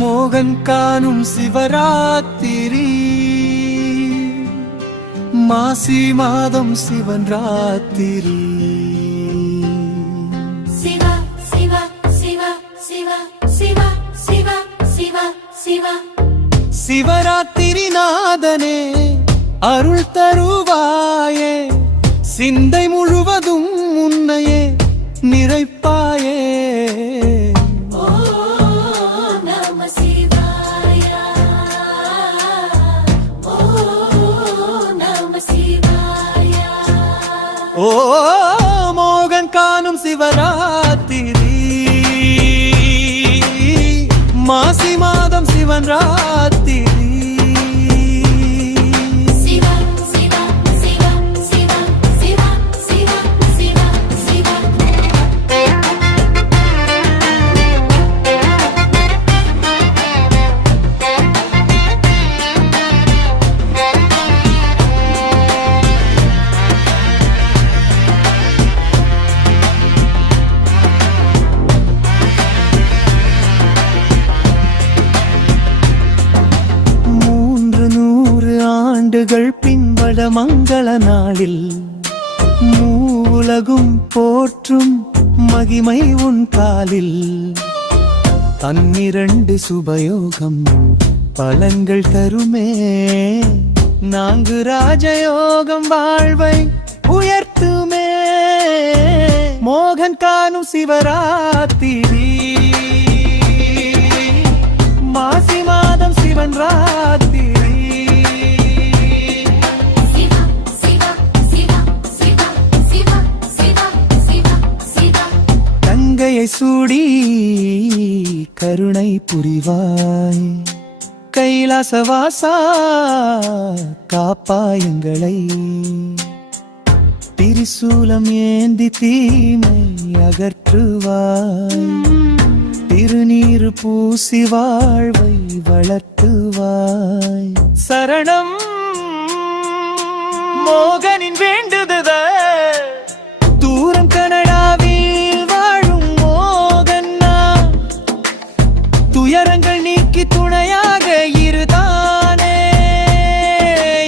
மோகன் காணும் சிவராத்திரி. மாசி மாதம் சிவன் ராத்திரி. சிவா சிவா சிவா சிவா சிவா சிவா சிவா சிவா. சிவராத்திரி நாதனே அருள் தருவாயே. சிந்தை முழுவதும் உன்னையே நிறைப்பாயே. ஓ மோகன் காணும் சிவரா ஆண்டுகள் பின்பட மங்கள நாளில் மூலகும் போற்றும் மகிமை உன் காலில். தன்னிரண்டு சுபயோகம் பலன்கள் தருமே. நான்கு ராஜயோகம் வாழ்வை உயர்த்துமே. மோகன் காணும் சிவராத்திரி. சூடி கருணை புரிவாய். கைலாசவாசா காப்பாயங்களை திரிசூலம் ஏந்தி தீமை அகற்றுவாய். திருநீர் பூசி வாழ்வை வளர்த்துவாய். சரணம் மோகனின் வேண்டும் துயரங்கள் நீக்கி துணையாக இருதானே.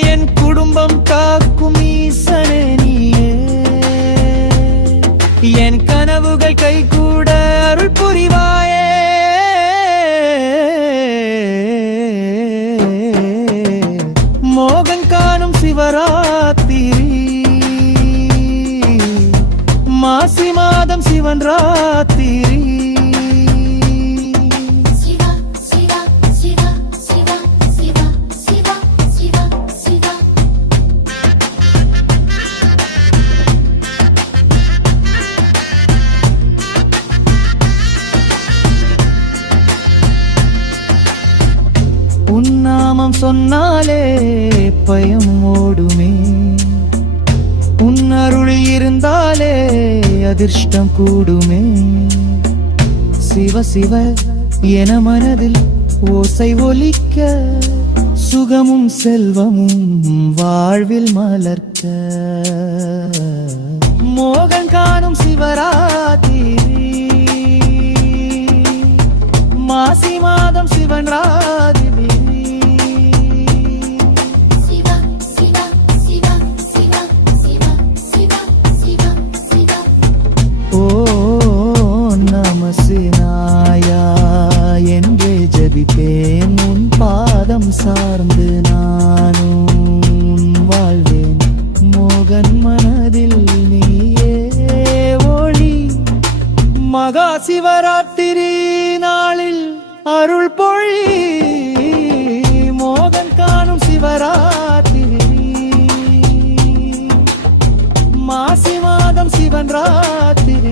என் குடும்பம் காக்கும் ஈசனே நீயே. என் கனவுகள் கைகூட அருள் புரிவாயே. மோகன் காணும் சிவராத்திரி. மாசி மாதம் சிவன் ராத்திரி. சொன்னாலே பயம் ஓடுமே. உன் அருள் இருந்தாலே அதிர்ஷ்டம் கூடுமே. சிவ சிவ என மனதில் ஓசை ஒலிக்க சுகமும் செல்வமும் வாழ்வில் மலர்க்க. மோகன் காணும் சிவராத்திரி மாசி மாதம் சிவன் ராதிரி சிவராத்திரி நாளில் அருள் பொழி மோகன் காணும் சிவராத்திரி. மாசி மாதம் சிவன் ராத்திரி.